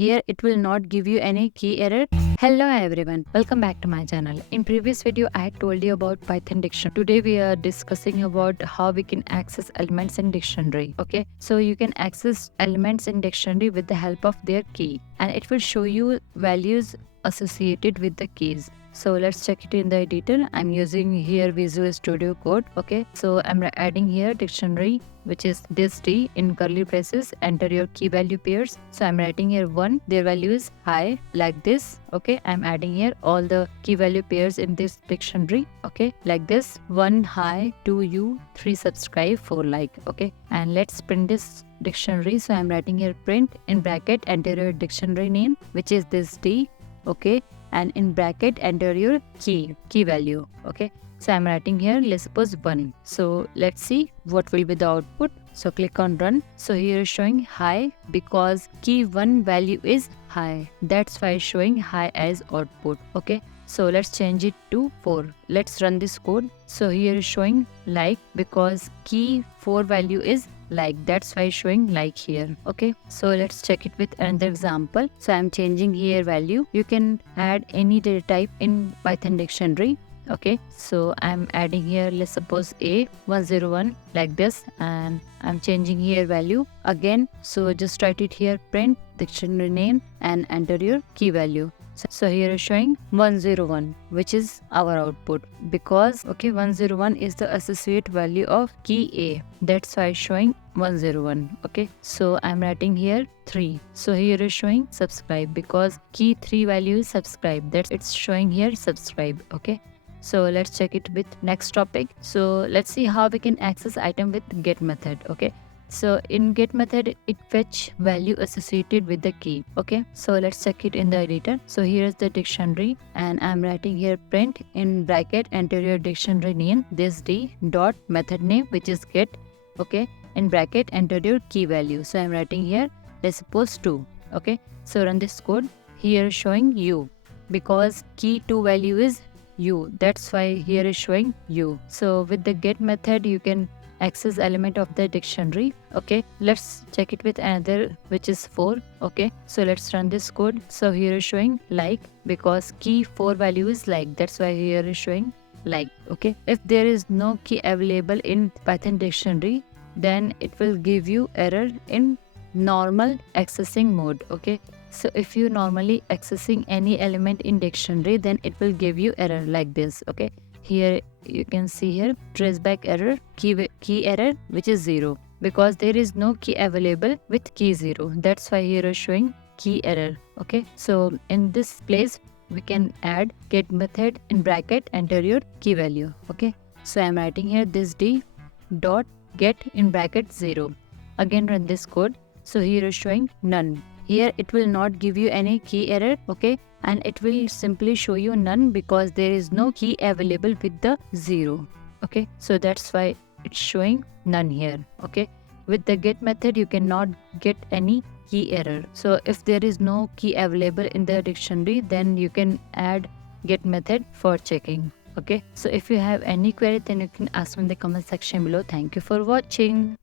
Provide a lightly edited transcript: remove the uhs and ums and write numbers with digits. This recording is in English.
here it will not give you any key error. Hello everyone, welcome back to my channel. In previous video I had told you about Python dictionary. Today we are discussing about how we can access elements in dictionary. Okay, so you can access elements in dictionary with the help of their key, and it will show you values associated with the keys. So let's check it in the editor. I'm using here Visual Studio Code. Okay, so I'm adding here dictionary, which is this D in curly braces. Enter your key value pairs. So I'm writing here 1, their value is high, like this. Okay, I'm adding here all the key value pairs in this dictionary. Okay, like this: 1 high, 2 you, 3 subscribe, 4 like. Okay, and let's print this dictionary. So I'm writing here print in bracket, enter your dictionary name, which is this D. Okay, and in bracket enter your key value. Okay, so I'm writing here, let's suppose 1. So let's see what will be the output. So click on run. So here is showing high because key 1 value is high, that's why it's showing high as output. Okay, so let's change it to 4. Let's run this code. So here is showing like because key 4 value is like, that's why it's showing like here. Okay, so let's check it with another example. So I'm changing here value. You can add any data type in Python dictionary. Okay, so I'm adding here, let's suppose A101 like this, and I'm changing here value again. So just write it here, print dictionary name and enter your key value. So here is showing 101, which is our output because 101 is the associate value of key A, that's why it's showing 101. Okay, so I'm writing here 3. So here is showing subscribe because key 3 value is subscribe, that's it's showing here subscribe. Okay, so let's check it with next topic. So let's see how we can access item with get method. Okay, so in get method it fetch value associated with the key. Okay, so let's check it in the editor. So here is the dictionary and I'm writing here print in bracket enter your dictionary name, this D dot method name, which is get. Okay, in bracket enter your key value. So I'm writing here, let's suppose 2. Okay, so run this code. Here showing U because key 2 value is U, that's why here is showing U. So with the get method you can access element of the dictionary. Okay, let's check it with another, which is 4. Okay, so let's run this code. So here is showing like because key 4 value is like, that's why here is showing like. Okay, if there is no key available in Python dictionary, then it will give you error in normal accessing mode. Okay, so if you normally accessing any element in dictionary, then it will give you error like this. Okay, here you can see here traceback error, key error, which is 0 because there is no key available with key 0, that's why here is showing key error. Okay, so in this place we can add get method in bracket enter your key value. Okay, so I'm writing here this D dot get in bracket 0. Again run this code. So here is showing none. Here it will not give you any key error. Okay, and it will simply show you none because there is no key available with the 0. Okay, so that's why it's showing none here. Okay, with the get method you cannot get any key error. So if there is no key available in the dictionary, then you can add get method for checking. Okay, so if you have any query, then you can ask me in the comment section below. Thank you for watching.